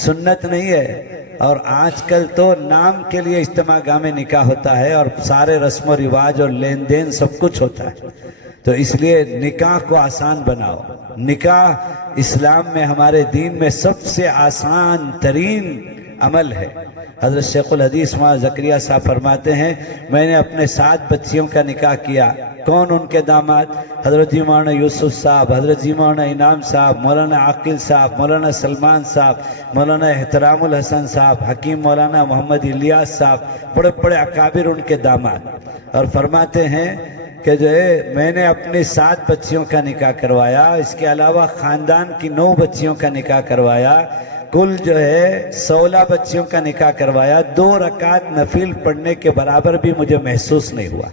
سنت نہیں ہے۔ اور آج کل تو نام کے لیے اجتماع گاہ میں نکاح ہوتا ہے اور سارے رسم و رواج اور لین دین سب کچھ ہوتا ہے، تو اس لیے نکاح کو آسان بناؤ۔ نکاح اسلام میں، ہمارے دین میں سب سے آسان ترین عمل ہے۔ حضرت شیخ الحدیث مولانا زکریا صاحب فرماتے ہیں میں نے اپنے 7 بچیوں کا نکاح کیا۔ کون ان کے داماد؟ حضرت جی مولانا یوسف صاحب، حضرت جی مولانا انعام صاحب، مولانا عاقل صاحب، مولانا سلمان صاحب، مولانا احترام الحسن صاحب، حکیم مولانا محمد الیاس صاحب، بڑے بڑے اکابر ان کے داماد۔ اور فرماتے ہیں کہ جو ہے میں نے اپنی 7 بچیوں کا نکاح کروایا، اس کے علاوہ خاندان کی 9 بچیوں کا نکاح کروایا، کل جو ہے 16 بچیوں کا نکاح کروایا۔ 2 رکعت نفل پڑھنے کے برابر بھی مجھے محسوس نہیں ہوا۔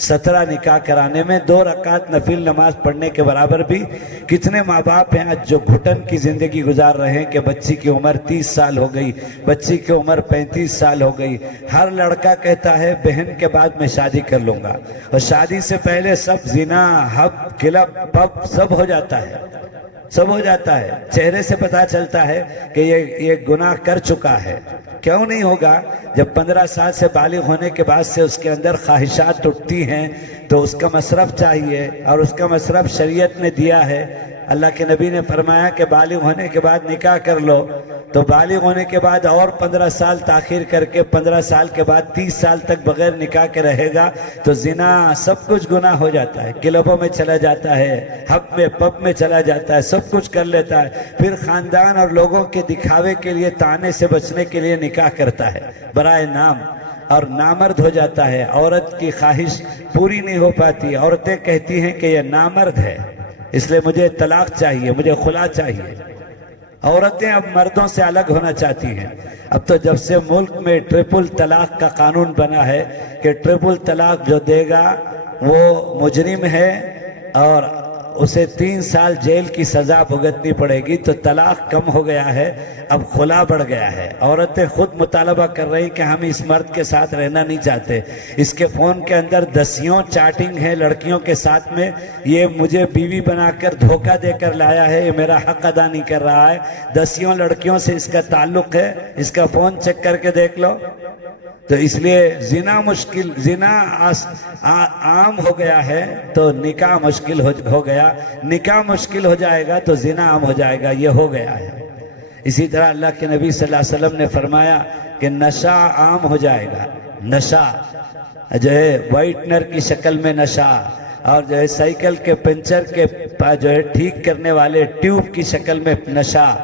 17 نکاح کرانے میں 2 رکعت نفل نماز پڑھنے کے برابر بھی۔ کتنے ماں باپ ہیں آج جو گھٹن کی زندگی گزار رہے ہیں کہ بچی کی عمر 30 سال ہو گئی، بچی کی عمر 35 سال ہو گئی۔ ہر لڑکا کہتا ہے بہن کے بعد میں شادی کر لوں گا، اور شادی سے پہلے سب زنا، حب، کلب، پب سب ہو جاتا ہے، سب ہو جاتا ہے۔ چہرے سے پتا چلتا ہے کہ یہ گناہ کر چکا ہے۔ کیوں نہیں ہوگا؟ جب 15 سال سے بالغ ہونے کے بعد سے اس کے اندر خواہشات اٹھتی ہیں تو اس کا مصرف چاہیے، اور اس کا مصرف شریعت نے دیا ہے۔ اللہ کے نبی نے فرمایا کہ بالغ ہونے کے بعد نکاح کر لو، تو بالغ ہونے کے بعد اور 15 سال تاخیر کر کے 15 سال کے بعد 30 سال تک بغیر نکاح کے رہے گا تو زنا سب کچھ گناہ ہو جاتا ہے، کلبوں میں چلا جاتا ہے، حب میں پب میں چلا جاتا ہے، سب کچھ کر لیتا ہے، پھر خاندان اور لوگوں کے دکھاوے کے لیے، طعنے سے بچنے کے لیے نکاح کرتا ہے برائے نام، اور نامرد ہو جاتا ہے۔ عورت کی خواہش پوری نہیں ہو پاتی، عورتیں کہتی ہیں کہ یہ نامرد ہے، اس لیے مجھے طلاق چاہیے، مجھے خلا چاہیے۔ عورتیں اب مردوں سے الگ ہونا چاہتی ہیں۔ اب تو جب سے ملک میں ٹرپل طلاق کا قانون بنا ہے کہ ٹرپل طلاق جو دے گا وہ مجرم ہے اور اسے 3 سال جیل کی سزا بھگتنی پڑے گی، تو طلاق کم ہو گیا ہے، اب خلا بڑھ گیا ہے۔ عورتیں خود مطالبہ کر رہی کہ ہم اس مرد کے ساتھ رہنا نہیں چاہتے، اس کے فون کے اندر 10 چیٹنگ ہے لڑکیوں کے ساتھ میں، یہ مجھے بیوی بنا کر دھوکہ دے کر لایا ہے، یہ میرا حق ادا نہیں کر رہا ہے، 10 لڑکیوں سے اس کا تعلق ہے، اس کا فون چیک کر کے دیکھ لو۔ تو اس لیے زنا مشکل، زنا عام ہو گیا ہے تو نکاح مشکل ہو گیا، نکاح مشکل ہو جائے گا تو زنا عام ہو جائے گا، یہ ہو گیا ہے۔ اسی طرح اللہ کے نبی صلی اللہ علیہ وسلم نے فرمایا کہ نشہ عام ہو جائے گا، نشہ جو ہے وائٹنر کی شکل میں نشہ، اور جو ہے سائیکل کے پنچر کے جو ہے ٹھیک کرنے والے ٹیوب کی شکل میں نشہ،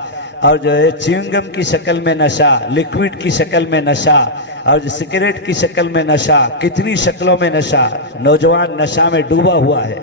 اور جو ہے چیونگم کی شکل میں نشہ، لیکوڈ کی شکل میں نشہ، اور جو سگریٹ کی شکل میں نشہ، کتنی شکلوں میں نشہ، نوجوان نشہ میں ڈوبا ہوا ہے۔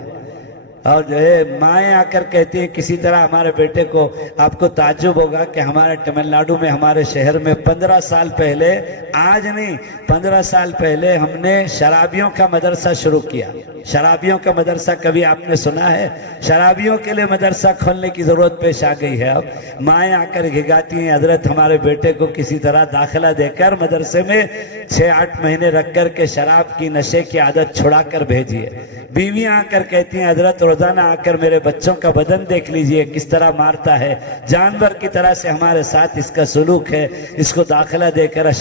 اور جو ہے مائیں آ کر کہتی ہیں کسی طرح ہمارے بیٹے کو، آپ کو تعجب ہوگا کہ ہمارے تمل ناڈو میں، ہمارے شہر میں 15 سال پہلے، آج نہیں 15 سال پہلے ہم نے شرابیوں کا مدرسہ شروع کیا۔ شرابیوں کا مدرسہ کبھی آپ نے سنا ہے؟ شرابیوں کے لیے مدرسہ کھولنے کی ضرورت پیش آ گئی ہے۔ اب مائیں آ کر گھگاتی ہیں حضرت ہمارے بیٹے کو کسی طرح داخلہ دے کر مدرسے میں 6-8 مہینے رکھ کر کے شراب کی نشے کی عادت چھڑا کر بھیجیے۔ بیویاں آ کر کہتی ہیں حضرت روزانہ آ کر میرے بچوں کا بدن دیکھ لیجئے کس طرح مارتا ہے، جانور کی طرح سے ہمارے ساتھ اس کا سلوک ہے، اس کو داخلہ دے کر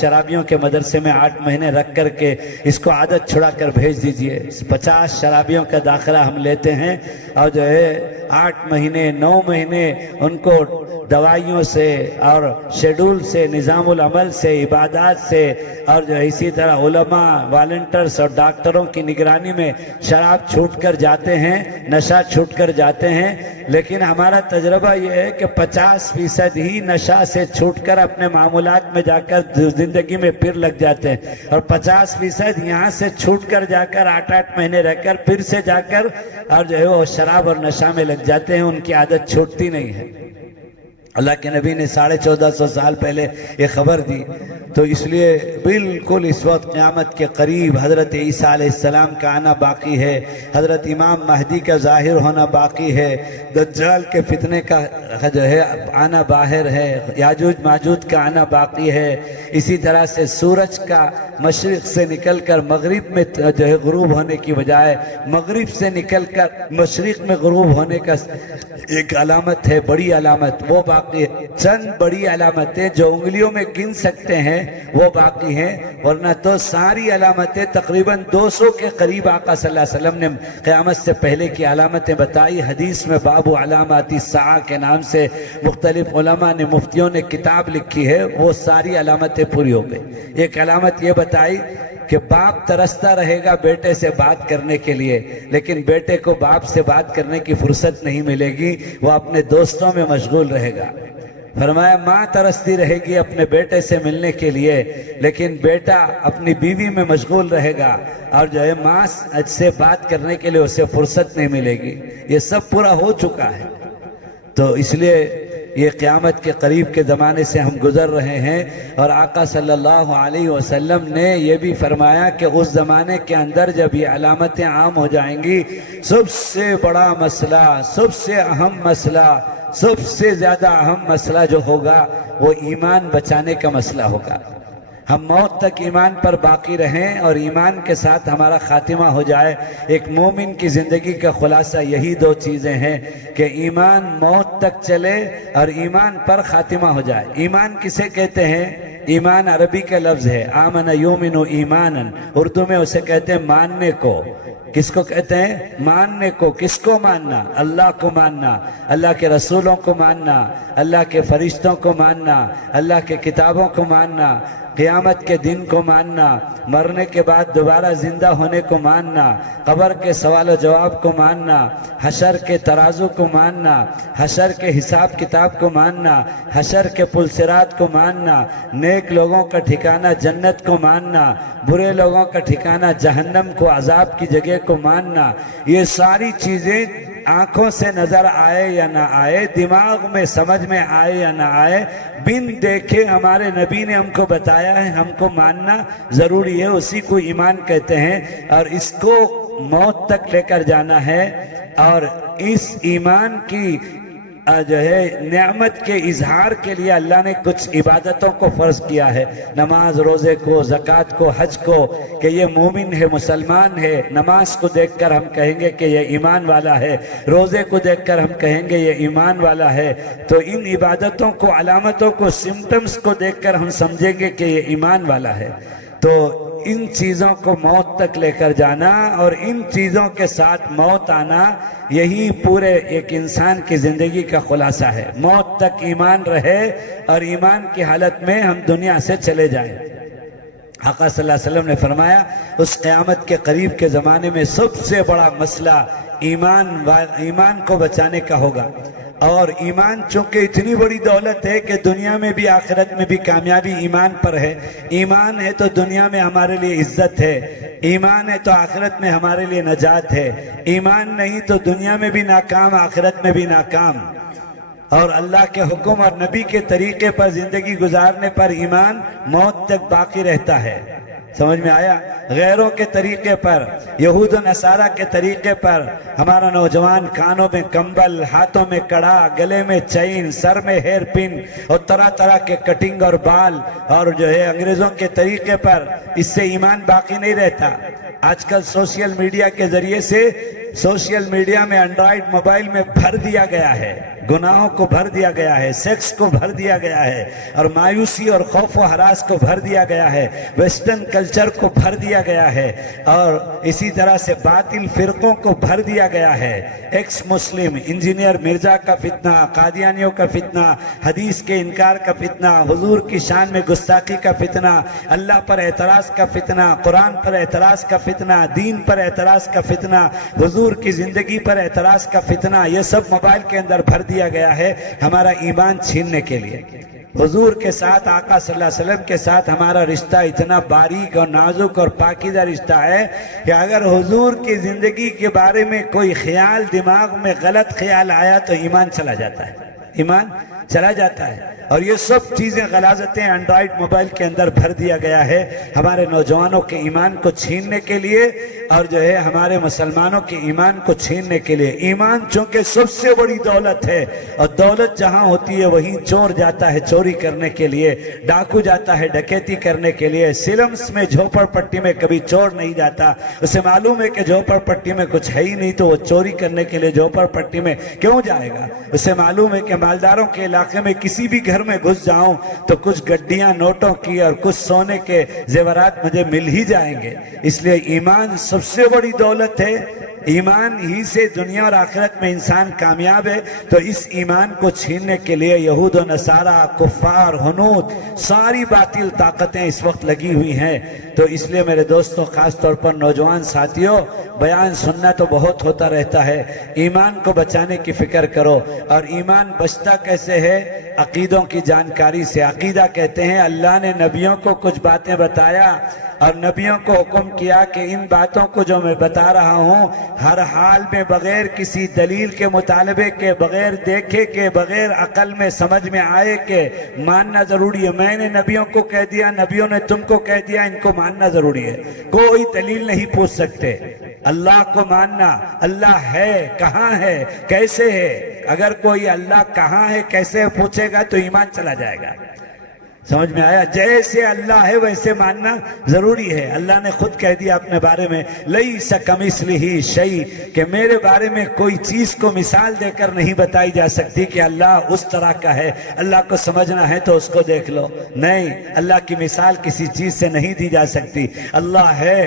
شرابیوں کے مدرسے میں 8 مہینے رکھ کر کے اس کو عادت چھڑا کر بھیج دیجئے۔ 50 شرابیوں کا داخلہ ہم لیتے ہیں، اور جو ہے 8 مہینے 9 مہینے ان کو دوائیوں سے اور شیڈول سے، نظام العمل سے، عبادات سے، اور جو اسی طرح علماء، والنٹرز اور ڈاکٹروں کی نگرانی میں شراب چھوٹ کر جاتے ہیں، نشہ چھوٹ کر جاتے ہیں۔ لیکن ہمارا تجربہ یہ ہے کہ 50% ہی نشہ سے چھوٹ کر اپنے معمولات میں جا کر زندگی میں پھر لگ جاتے ہیں، اور 50% یہاں سے چھوٹ کر جا کر 8 مہینے رہ کر پھر سے جا کر اور جو ہے وہ شراب اور نشہ میں لگ جاتے ہیں، ان کی عادت چھوٹتی نہیں ہے۔ اللہ کے نبی نے 1450 سال پہلے یہ خبر دی، تو اس لیے بالکل اس وقت قیامت کے قریب حضرت عیسیٰ علیہ السلام کا آنا باقی ہے، حضرت امام مہدی کا ظاہر ہونا باقی ہے، دجال کے فتنے کا جو ہے آنا باہر ہے، یاجوج ماجوج کا آنا باقی ہے، اسی طرح سے سورج کا مشرق سے نکل کر مغرب میں جو ہے غروب ہونے کی بجائے مغرب سے نکل کر مشرق میں غروب ہونے کا ایک علامت ہے، بڑی علامت، وہ باقی ہے۔ چند بڑی علامتیں جو انگلیوں میں گن سکتے ہیں وہ باقی ہیں، ورنہ تو ساری علامتیں تقریباً 200 کے قریب آقا صلی اللہ علیہ وسلم نے قیامت سے پہلے کی علامتیں بتائی۔ حدیث میں باب علامات الساعہ کے نام سے مختلف علماء نے، مفتیوں نے کتاب لکھی ہے، وہ ساری علامتیں پوری ہو گئی۔ ایک علامت یہ بتائی کہ باپ ترستا رہے گا بیٹے سے بات کرنے کے لیے، لیکن بیٹے کو باپ سے بات کرنے کی فرصت نہیں ملے گی، وہ اپنے دوستوں میں مشغول رہے گا۔ فرمایا ماں ترستی رہے گی اپنے بیٹے سے ملنے کے لیے، لیکن بیٹا اپنی بیوی میں مشغول رہے گا، اور جو ہے ماں سے بات کرنے کے لیے اسے فرصت نہیں ملے گی۔ یہ سب پورا ہو چکا ہے۔ تو اس لیے یہ قیامت کے قریب کے زمانے سے ہم گزر رہے ہیں، اور آقا صلی اللہ علیہ وسلم نے یہ بھی فرمایا کہ اس زمانے کے اندر جب یہ علامتیں عام ہو جائیں گی، سب سے بڑا مسئلہ، سب سے اہم مسئلہ، سب سے زیادہ اہم مسئلہ جو ہوگا وہ ایمان بچانے کا مسئلہ ہوگا۔ ہم موت تک ایمان پر باقی رہیں اور ایمان کے ساتھ ہمارا خاتمہ ہو جائے۔ ایک مومن کی زندگی کا خلاصہ یہی دو چیزیں ہیں کہ ایمان موت تک چلے اور ایمان پر خاتمہ ہو جائے۔ ایمان کسے کہتے ہیں؟ ایمان عربی کا لفظ ہے، آمن یومن ایمانا، اردو میں اسے کہتے ہیں ماننے کو۔ کس کو کہتے ہیں؟ ماننے کو۔ کس کو ماننا؟ اللہ کو ماننا، اللہ کے رسولوں کو ماننا، اللہ کے فرشتوں کو ماننا، اللہ کے کتابوں کو ماننا، قیامت کے دن کو ماننا، مرنے کے بعد دوبارہ زندہ ہونے کو ماننا، قبر کے سوال و جواب کو ماننا، حشر کے ترازو کو ماننا، حشر کے حساب کتاب کو ماننا، حشر کے پلسرات کو ماننا، نیک لوگوں کا ٹھکانہ جنت کو ماننا، برے لوگوں کا ٹھکانہ جہنم کو، عذاب کی جگہ کو ماننا۔ یہ ساری چیزیں آنکھوں سے نظر آئے یا نہ آئے، دماغ میں سمجھ میں آئے یا نہ آئے، بن دیکھے ہمارے نبی نے ہم کو بتایا ہے، ہم کو ماننا ضروری ہے، اسی کو ایمان کہتے ہیں، اور اس کو موت تک لے کر جانا ہے۔ اور اس ایمان کی جو ہے نعمت کے اظہار کے لیے اللہ نے کچھ عبادتوں کو فرض کیا ہے، نماز، روزے کو، زکوٰۃ کو، حج کو، کہ یہ مومن ہے، مسلمان ہے۔ نماز کو دیکھ کر ہم کہیں گے کہ یہ ایمان والا ہے، روزے کو دیکھ کر ہم کہیں گے یہ ایمان والا ہے۔ تو ان عبادتوں کو، علامتوں کو، سمٹمز کو دیکھ کر ہم سمجھیں گے کہ یہ ایمان والا ہے۔ تو ان چیزوں کو موت تک لے کر جانا اور ان چیزوں کے ساتھ موت آنا، یہی پورے ایک انسان کی زندگی کا خلاصہ ہے۔ موت تک ایمان رہے اور ایمان کی حالت میں ہم دنیا سے چلے جائیں۔ آقا صلی اللہ علیہ وسلم نے فرمایا اس قیامت کے قریب کے زمانے میں سب سے بڑا مسئلہ ایمان کو بچانے کا ہوگا، اور ایمان چونکہ اتنی بڑی دولت ہے کہ دنیا میں بھی آخرت میں بھی کامیابی ایمان پر ہے۔ ایمان ہے تو دنیا میں ہمارے لیے عزت ہے، ایمان ہے تو آخرت میں ہمارے لیے نجات ہے، ایمان نہیں تو دنیا میں بھی ناکام، آخرت میں بھی ناکام۔ اور اللہ کے حکم اور نبی کے طریقے پر زندگی گزارنے پر ایمان موت تک باقی رہتا ہے۔ سمجھ میں آیا؟ غیروں کے طریقے پر، یہود و نصارہ کے طریقے پر ہمارا نوجوان کانوں میں کمبل، ہاتھوں میں کڑا، گلے میں چین، سر میں ہیئر پن اور طرح طرح کے کٹنگ اور بال، اور جو ہے انگریزوں کے طریقے پر، اس سے ایمان باقی نہیں رہتا۔ آج کل سوشل میڈیا کے ذریعے سے، سوشل میڈیا میں اینڈرائیڈ موبائل میں بھر دیا گیا ہے، گناہوں کو بھر دیا گیا ہے، سیکس کو بھر دیا گیا ہے، اور مایوسی اور خوف و ہراس کو بھر دیا گیا ہے، ویسٹرن کلچر کو بھر دیا گیا ہے، اور اسی طرح سے باطل فرقوں کو بھر دیا گیا ہے۔ ایکس مسلم انجینئر مرزا کا فتنہ، قادیانیوں کا فتنہ، حدیث کے انکار کا فتنہ، حضور کی شان میں گستاخی کا فتنہ، اللہ پر اعتراض کا فتنہ، قرآن پر اعتراض کا فتنہ، دین پر اعتراض کا فتنہ، حضور کی زندگی پر اعتراض کا فتنہ، یہ سب موبائل کے اندر بھر دیا گیا ہے ہمارا ایمان چھیننے کے لیے۔ حضور کے ساتھ، آقا صلی اللہ علیہ وسلم کے ساتھ ہمارا رشتہ اتنا باریک اور نازک اور پاکیزہ رشتہ ہے کہ اگر حضور کی زندگی کے بارے میں کوئی خیال دماغ میں غلط خیال آیا تو ایمان چلا جاتا ہے، ایمان چلا جاتا ہے۔ اور یہ سب چیزیں غلاظتیں اینڈرائڈ موبائل کے اندر بھر دیا گیا ہے ہمارے نوجوانوں کے ایمان کو چھیننے کے لیے اور جو ہے ہمارے مسلمانوں کے ایمان کو چھیننے کے لیے۔ ایمان چونکہ سب سے بڑی دولت ہے، اور دولت جہاں ہوتی ہے وہیں چور جاتا ہے چوری کرنے کے لیے، ڈاکو جاتا ہے ڈکیتی کرنے کے لیے۔ سلمس میں جھوپڑ پٹی میں کبھی چور نہیں جاتا، اسے معلوم ہے کہ جھوپڑ پٹی میں کچھ ہے ہی نہیں تو وہ چوری کرنے کے لیے جھوپڑ پٹی میں کیوں جائے گا؟ اسے معلوم ہے کہ مالداروں کے علاقے میں کسی بھی گھر میں گھس جاؤں تو کچھ گڈیاں نوٹوں کی اور کچھ سونے کے زیورات مجھے مل ہی جائیں گے۔ اس لیے ایمان سب سے بڑی دولت ہے، ایمان ہی سے دنیا اور آخرت میں انسان کامیاب ہے۔ تو اس ایمان کو چھیننے کے لیے یہود و نصارہ، کفار، ہنود، ساری باطل طاقتیں اس وقت لگی ہوئی ہیں۔ تو اس لیے میرے دوستوں، خاص طور پر نوجوان ساتھیوں، بیان سننا تو بہت ہوتا رہتا ہے، ایمان کو بچانے کی فکر کرو۔ اور ایمان بچتا کیسے ہے؟ عقیدوں کی جانکاری سے۔ عقیدہ کہتے ہیں اللہ نے نبیوں کو کچھ باتیں بتایا اور نبیوں کو حکم کیا کہ ان باتوں کو جو میں بتا رہا ہوں ہر حال میں بغیر کسی دلیل کے مطالبے کے، بغیر دیکھے کے، بغیر عقل میں سمجھ میں آئے کہ ماننا ضروری ہے۔ میں نے نبیوں کو کہہ دیا، نبیوں نے تم کو کہہ دیا، ان کو ماننا ضروری ہے۔ کوئی دلیل نہیں پوچھ سکتے۔ اللہ کو ماننا، اللہ ہے، کہاں ہے، کیسے ہے۔ اگر کوئی اللہ کہاں ہے کیسے پوچھے گا تو ایمان چلا جائے گا۔ سمجھ میں آیا؟ جیسے اللہ ہے ویسے ماننا ضروری ہے۔ اللہ نے خود کہہ دیا اپنے بارے میں لیس کمثلہ شیء، کہ میرے بارے میں کوئی چیز کو مثال دے کر نہیں بتائی جا سکتی کہ اللہ اس طرح کا ہے۔ اللہ کو سمجھنا ہے تو اس کو دیکھ لو، نہیں، اللہ کی مثال کسی چیز سے نہیں دی جا سکتی۔ اللہ ہے،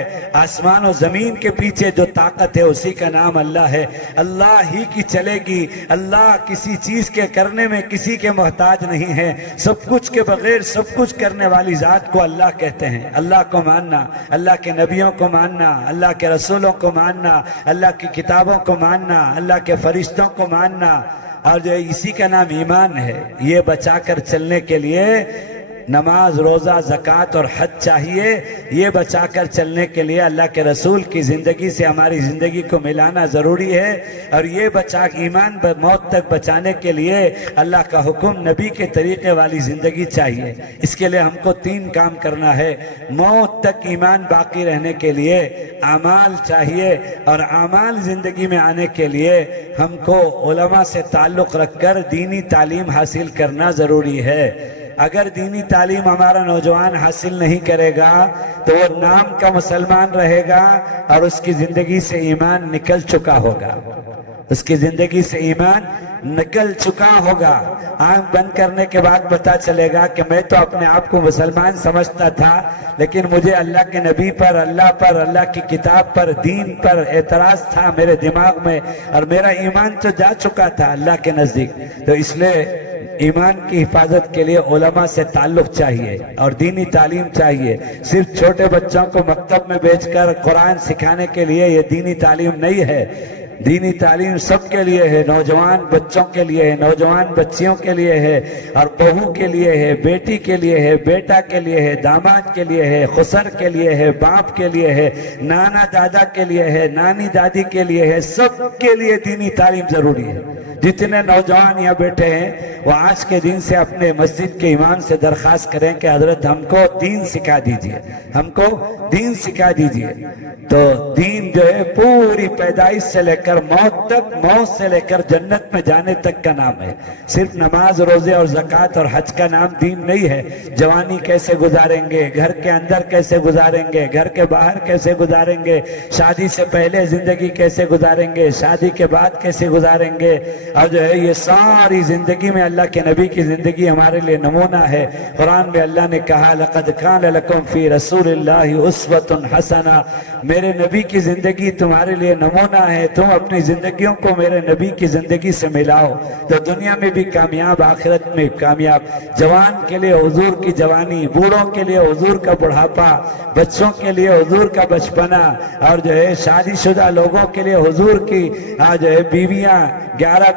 آسمان و زمین کے پیچھے جو طاقت ہے اسی کا نام اللہ ہے۔ اللہ ہی کی چلے گی۔ اللہ کسی چیز کے کرنے میں کسی کے محتاج نہیں ہے، سب کچھ کے بغیر سب کچھ کرنے والی ذات کو اللہ کہتے ہیں۔ اللہ کو ماننا، اللہ کے نبیوں کو ماننا، اللہ کے رسولوں کو ماننا، اللہ کی کتابوں کو ماننا، اللہ کے فرشتوں کو ماننا، اور جو اسی کا نام ایمان ہے۔ یہ بچا کر چلنے کے لیے نماز، روزہ، زکوٰۃ اور حج چاہیے۔ یہ بچا کر چلنے کے لیے اللہ کے رسول کی زندگی سے ہماری زندگی کو ملانا ضروری ہے، اور یہ ایمان موت تک بچانے کے لیے اللہ کا حکم، نبی کے طریقے والی زندگی چاہیے۔ اس کے لیے ہم کو 3 کام کرنا ہے۔ موت تک ایمان باقی رہنے کے لیے اعمال چاہیے، اور اعمال زندگی میں آنے کے لیے ہم کو علماء سے تعلق رکھ کر دینی تعلیم حاصل کرنا ضروری ہے۔ اگر دینی تعلیم ہمارا نوجوان حاصل نہیں کرے گا تو وہ نام کا مسلمان رہے گا اور اس کی زندگی سے ایمان نکل چکا ہوگا، اس کی زندگی سے ایمان نکل چکا ہوگا۔ آنکھ بند کرنے کے بعد پتا چلے گا کہ میں تو اپنے آپ کو مسلمان سمجھتا تھا، لیکن مجھے اللہ کے نبی پر، اللہ کی کتاب پر، دین پر اعتراض تھا میرے دماغ میں، اور میرا ایمان تو جا چکا تھا اللہ کے نزدیک۔ تو اس لیے ایمان کی حفاظت کے لیے علماء سے تعلق چاہیے اور دینی تعلیم چاہیے۔ صرف چھوٹے بچوں کو مکتب میں بھیج کر قرآن سکھانے کے لیے یہ دینی تعلیم نہیں ہے۔ دینی تعلیم سب کے لیے ہے، نوجوان بچوں کے لیے ہے، نوجوان بچیوں کے لیے ہے، اور بہو کے لیے ہے، بیٹی کے لیے ہے، بیٹا کے لیے ہے، داماد کے لیے ہے، خسر کے لیے ہے، باپ کے لیے ہے، نانا دادا کے لیے ہے، نانی دادی کے لیے ہے، سب کے لیے دینی تعلیم ضروری ہے۔ جتنے نوجوان یہاں بیٹھے ہیں وہ آج کے دن سے اپنے مسجد کے امام سے درخواست کریں کہ حضرت ہم کو دین سکھا دیجئے، ہم کو دین سکھا دیجئے۔ تو دین جو ہے پوری پیدائش سے لے کر موت تک، موت سے لے کر جنت میں جانے تک کا نام ہے۔ صرف نماز، روزے اور زکوٰۃ اور حج کا نام دین نہیں ہے۔ جوانی کیسے گزاریں گے، گھر کے اندر کیسے گزاریں گے، گھر کے باہر کیسے گزاریں گے، شادی سے پہلے زندگی کیسے گزاریں گے، شادی کے بعد کیسے گزاریں گے، اور جو ہے یہ ساری زندگی میں اللہ کے نبی کی زندگی ہمارے لیے نمونہ ہے۔ قرآن میں اللہ نے کہا لَقَدْ كَانَ لَكُمْ فِي رَسُولِ اللَّهِ أُسْوَةٌ حَسَنَةٌ، میرے نبی کی زندگی تمہارے لیے نمونہ ہے، تم اپنی زندگیوں کو میرے نبی کی زندگی سے ملاؤ تو دنیا میں بھی کامیاب، آخرت میں کامیاب۔ جوان کے لیے حضور کی جوانی، بوڑھوں کے لیے حضور کا بڑھاپا، بچوں کے لیے حضور کا بچپنا، اور جو ہے شادی شدہ لوگوں کے لیے حضور کی جو ہے بیویاں 11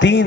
3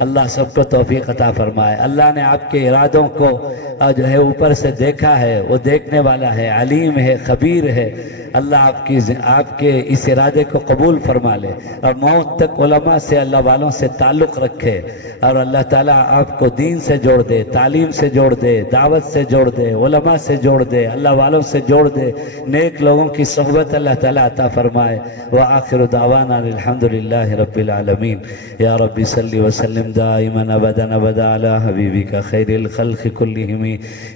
اللہ سب کو توفیق عطا فرمائے۔ اللہ نے آپ کے ارادوں کو جو ہے اوپر سے دیکھا ہے، وہ دیکھنے والا ہے، علیم ہے، خبیر ہے۔ اللہ آپ کے اس ارادے کو قبول فرما لے اور موت تک علماء سے، اللہ والوں سے تعلق رکھے، اور اللہ تعالیٰ آپ کو دین سے جوڑ دے، تعلیم سے جوڑ دے، دعوت سے جوڑ دے، علماء سے جوڑ دے، اللہ والوں سے جوڑ دے، نیک لوگوں کی صحبت اللہ تعالیٰ عطا فرمائے۔ وآخر دعوانا الحمدللہ رب العالمین۔ یا رب صلی وسلم دائما ابدا ابدا علی حبیبک خیر الخلق کلہم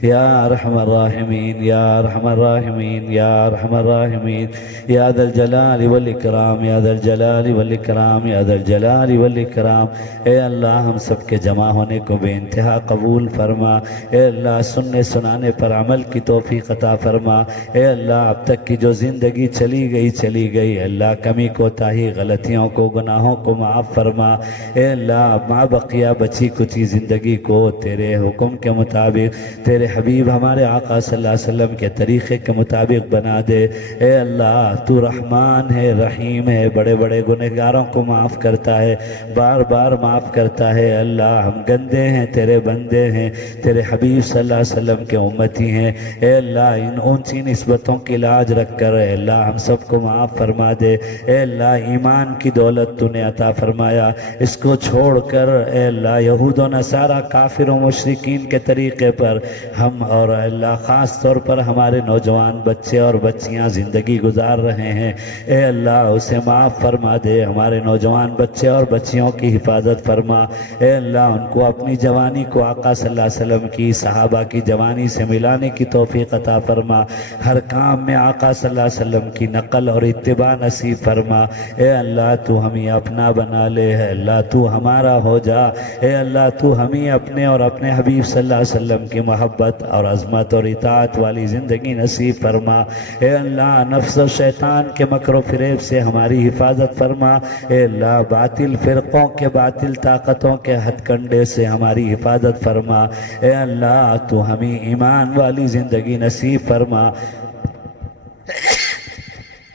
یا ارحم الراحمین یا ارحم الراحمین یا ارحم الراحمین یا ذا الجلال والاکرام یا ذا الجلال والاکرام یا ذا الجلال والاکرام۔ اے اللہ ہم سب کے جمع ہونے کو بے انتہا قبول فرما۔ اے اللہ سننے سنانے پر عمل کی توفیق عطا فرما۔ اے اللہ اب تک کی جو زندگی چلی گئی اللہ کمی کوتاہی غلطیوں کو گناہوں کو معاف فرما۔ اے اللہ ما بقیہ بچی کچی زندگی کو تیرے حکم کے مطابق، تیرے حبیب ہمارے آقا صلی اللہ علیہ وسلم کے طریقے کے مطابق بنا دے۔ اے اللہ تو رحمان ہے، رحیم ہے، بڑے بڑے گنہگاروں کو معاف کرتا ہے، بار بار معاف کرتا ہے۔ اللہ ہم گندے ہیں، تیرے بندے ہیں، تیرے حبیب صلی اللہ علیہ وسلم کے امتی ہیں۔ اے اللہ ان اونچی نسبتوں کی لاج رکھ کر اے اللہ ہم سب کو معاف فرما دے۔ اے اللہ ایمان کی دولت تو نے عطا فرمایا، اس کو چھوڑ کر اے اللہ یہود و نصارہ کافر و مشرکین کے طریقے پر ہم اور اے اللہ خاص طور پر ہمارے نوجوان بچے اور بچیاں زندگی گزار رہے ہیں۔ اے اللہ اسے معاف فرما دے، ہمارے نوجوان بچے اور بچیوں کی حفاظت فرما۔ اے اللہ ان کو اپنی جوانی کو آقا صلی اللہ علیہ وسلم کی، صحابہ کی جوانی سے ملانے کی توفیق عطا فرما۔ ہر کام میں آقا صلی اللہ علیہ وسلم کی نقل اور اتباع نصیب فرما۔ اے اللہ تو ہمیں اپنا بنا لے، اے اللہ تو ہمارا ہو جا۔ اے اللہ تو ہمیں اپنے اور اپنے حبیب صلی اللہ علیہ وسلم کی محبت اور عظمت اور اطاعت والی زندگی نصیب فرما۔ اے اللہ نفس و شیطان کے مکر و فریب سے ہماری حفاظت فرما۔ اے اللہ باطل فرقوں کے، باطل طاقتوں کے ہتھ کنڈے سے ہماری حفاظت فرما۔ اے اللہ تو ہمیں ایمان والی زندگی نصیب فرما۔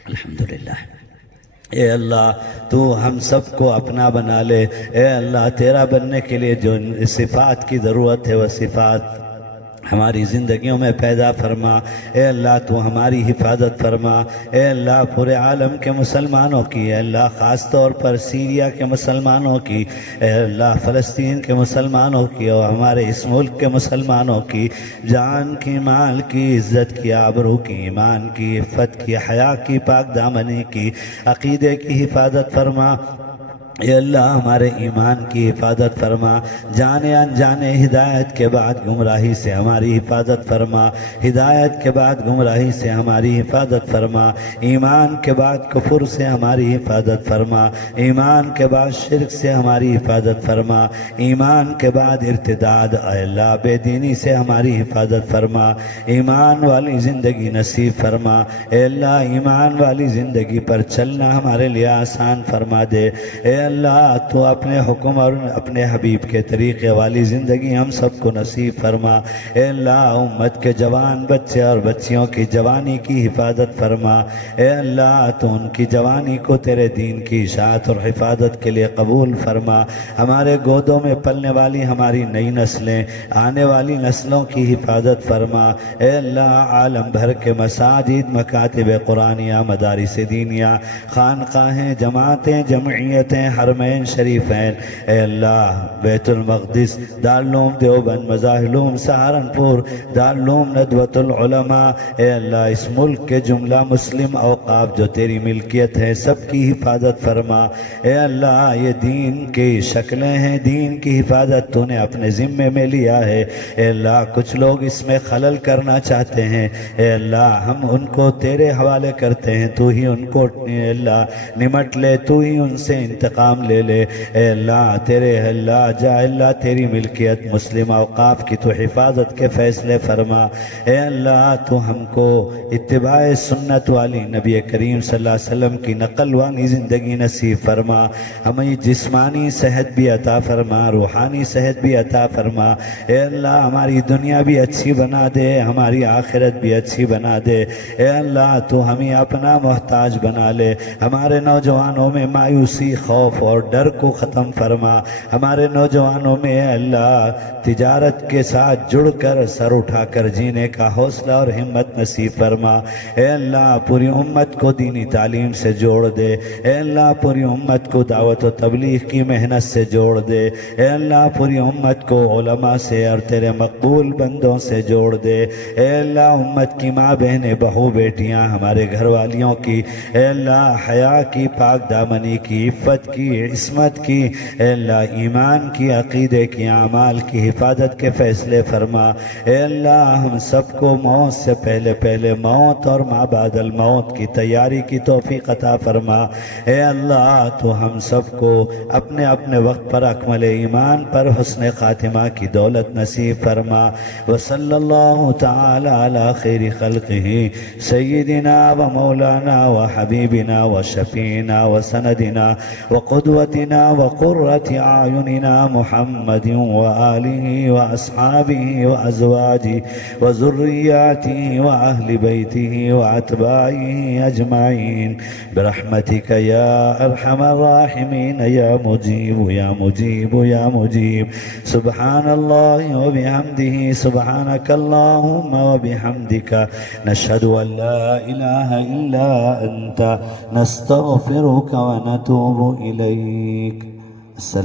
الحمدللہ۔ اے اللہ تو ہم سب کو اپنا بنا لے۔ اے اللہ تیرا بننے کے لیے جو صفات کی ضرورت ہے وہ صفات ہماری زندگیوں میں پیدا فرما۔ اے اللہ تو ہماری حفاظت فرما۔ اے اللہ پورے عالم کے مسلمانوں کی، اے اللہ خاص طور پر سیریا کے مسلمانوں کی، اے اللہ فلسطین کے مسلمانوں کی اور ہمارے اس ملک کے مسلمانوں کی جان کی، مال کی، عزت کی، آبرو کی، ایمان کی، عفت کی، حیا کی، پاک دامنی کی، عقیدے کی حفاظت فرما۔ اے اللہ ہمارے ایمان کی حفاظت فرما۔ جانے انجانے ہدایت کے بعد گمراہی سے ہماری حفاظت فرما، ہدایت کے بعد گمراہی سے ہماری حفاظت فرما، ایمان کے بعد کفر سے ہماری حفاظت فرما، ایمان کے بعد شرک سے ہماری حفاظت فرما، ایمان کے بعد ارتداد اے اللہ بے دینی سے ہماری حفاظت فرما۔ ایمان والی زندگی نصیب فرما۔ اے اللہ ایمان والی زندگی پر چلنا ہمارے لیے آسان فرما دے۔ اے اللہ تو اپنے حکم اور اپنے حبیب کے طریقے والی زندگی ہم سب کو نصیب فرما۔ اے اللہ امت کے جوان بچے اور بچیوں کی جوانی کی حفاظت فرما۔ اے اللہ تو ان کی جوانی کو تیرے دین کی اشاعت اور حفاظت کے لیے قبول فرما۔ ہمارے گودوں میں پلنے والی ہماری نئی نسلیں، آنے والی نسلوں کی حفاظت فرما۔ اے اللہ عالم بھر کے مساجد، مکاتب قرآنیہ، مدارس دینیہ، خانقاہیں، جماعتیں، جمعیتیں، حرمین شریفین، اے اللہ بیت المقدس، دارالعلوم دیوبند، مظاہر سہارنپور، دارالعلوم ندوۃ العلماء، اے اللہ اس ملک کے جملہ مسلم اوقاف جو تیری ملکیت ہے سب کی حفاظت فرما۔ اے اللہ یہ دین کی شکلیں ہیں، دین کی حفاظت تو نے اپنے ذمے میں لیا ہے۔ اے اللہ کچھ لوگ اس میں خلل کرنا چاہتے ہیں، اے اللہ ہم ان کو تیرے حوالے کرتے ہیں، تو ہی ان کو اے اللہ نمٹ لے، تو ہی ان سے انتقام لے لے۔ اے اللہ تیرے اللہ جا اللہ تیری ملکیت مسلم اوقاف کی تو حفاظت کے فیصلے فرما۔ اے اللہ تو ہم کو اتباع سنت والی نبی کریم صلی اللہ علیہ وسلم کی نقل والی زندگی نصیب فرما۔ ہمیں جسمانی صحت بھی عطا فرما، روحانی صحت بھی عطا فرما۔ اے اللہ ہماری دنیا بھی اچھی بنا دے، ہماری آخرت بھی اچھی بنا دے۔ اے اللہ تو ہمیں اپنا محتاج بنا لے۔ ہمارے نوجوانوں میں مایوسی، خوف، خوف اور ڈر کو ختم فرما. ہمارے نوجوانوں میں اے اللہ تجارت کے ساتھ جڑ کر سر اٹھا کر جینے کا حوصلہ اور ہمت نصیب فرما. اے اللہ پوری امت کو دینی تعلیم سے جوڑ دے. اے اللہ پوری امت کو دعوت و تبلیغ کی محنت سے جوڑ دے. اے اللہ پوری امت کو علماء سے اور تیرے مقبول بندوں سے جوڑ دے. اے اللہ امت کی ماں بہنیں بہو بیٹیاں ہمارے گھر والیوں کی اے اللہ حیا کی پاک دامنی کی عفت کی عصمت کی اے اللہ ایمان کی عقیدے کی اعمال کی حفاظت کے فیصلے فرما. اے اللہ ہم سب کو موت سے پہلے موت اور ما بعد الموت کی تیاری کی توفیق عطا فرما. اے اللہ تو ہم سب کو اپنے اپنے وقت پر اکمل ایمان پر حسن خاتمہ کی دولت نصیب فرما. وصلی اللہ تعالی علی خیر خلقہ سیدنا و مولانا و حبیبنا و شفینا و سندنا و قدوتنا و قرۃ اعیننا محمد و آلہ و اصحابہ و ازواجہ و ذریاتہ و اہل بیتہ و اتباعہ اجمعین برحمتک یا ارحم الراحمین یا مجیب یا مجیب یا مجیب. سبحان اللہ و بحمدہ سبحانک اللہم و بحمدک نشہد ان لا الہ الا انت نستغفرک و نتوب الیک. السلام